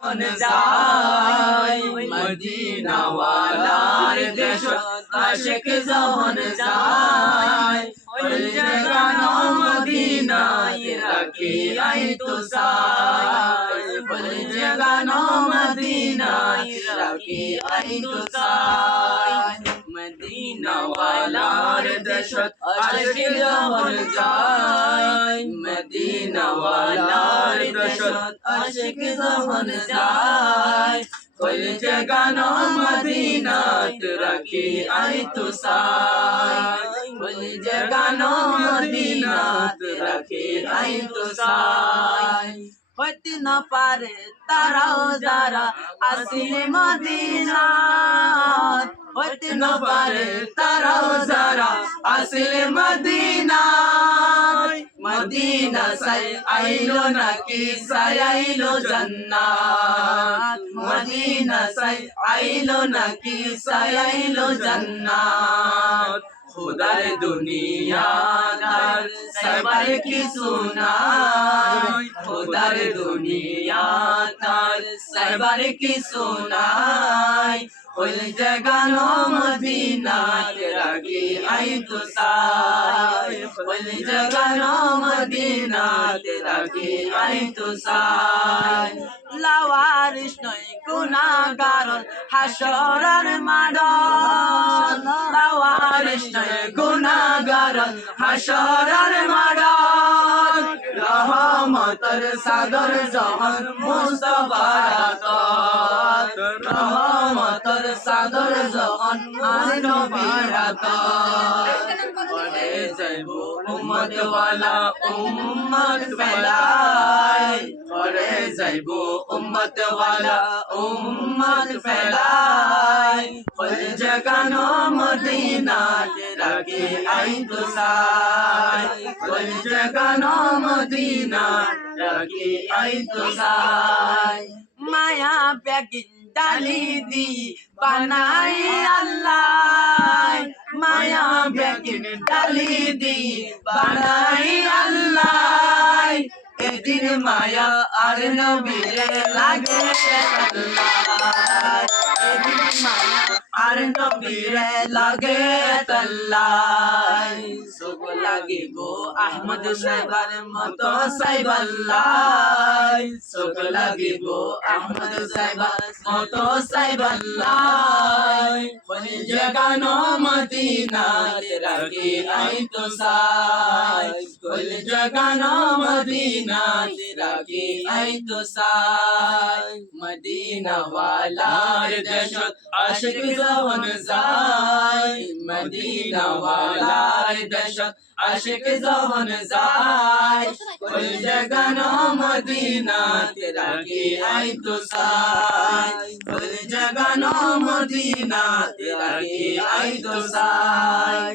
মন যায় মদিনা ওয়ালার দেশ আশিক যখন যায় ওই জায়গা মদিনায় রাখি আই তো সাই ওই জায়গা মদিনায় রাখি আই তো সাই মদিনা ওয়ালার দেশ আশিক যখন যায় মদিনা ওয়ালার দেশ আশিক যখন যায় ওই জায়গা মদিনাত রাখি আই তো সাই ওই জায়গা মদিনাত রাখি আই তো সাই হইতে না পারে তারাও যারা আসিলে মদিনাত হইতে না পারে তারাও যারা আসিলে মদিনাত মদিনা সাই আইলো নাকি সাই আইলো জান্নাত মদিনা সাই আইলো নাকি সাই আইলো জান্নাত খুদার দুনিয়া তার সবার কি সুনাই খুদার দুনিয়া তার সবার কি সুনাই ওই জায়গা মদিনাত রাখি আই তো সাই ওই জায়গা মদিনাত রাখি আই তো সাই লাওয়ারিস নয় গুনাহগার হাসরের মাঠ লাওয়ারিস নয় গুনাহগার হাসরের মাঠ রহমতের সাগর যখন মুস্তাফার আতাত রহমতের সাগর যখন নবীর আতাত পড়ে যাইব উম্মত ওয়ালা উম্মত ফেলাই পড়ে যাইব উম্মত ওয়ালা উম্মত ফেলাই ওই জায়গা মদিনাত রাখি আই তো সাই ওই জায়গা মদিনাত রাখি আই তো সাই মায়া প্যাকিং ডালি দি বানাই আল্লাহ মায়া প্যাকিং ডালি দি বানাই আল্লাহ এদিন মায়া আর নবীরে লাগে আল্লাহ এদিন মায়া আর নবীরে লাগে আল্লাহ সুখ লাগিব আহমদ সাহেবের মতো সাহেব আল্লাহ সুখ লাগিব আহমদ সাহেবের মতো সাহেব আল্লাহ ওই জায়গা মদিনাত রাখি আই তো সাই ওই জায়গা মদিনাত রাখি আই তো সাই মদিনা ওয়ালার দেশ আশিক যখন যায় মদিনা ওয়ালার দেশ আশিক যখন যায় ওই জায়গা মদিনাত রাখি আই তো সাই ওই জায়গা মদিনাত রাখি আই তো সাই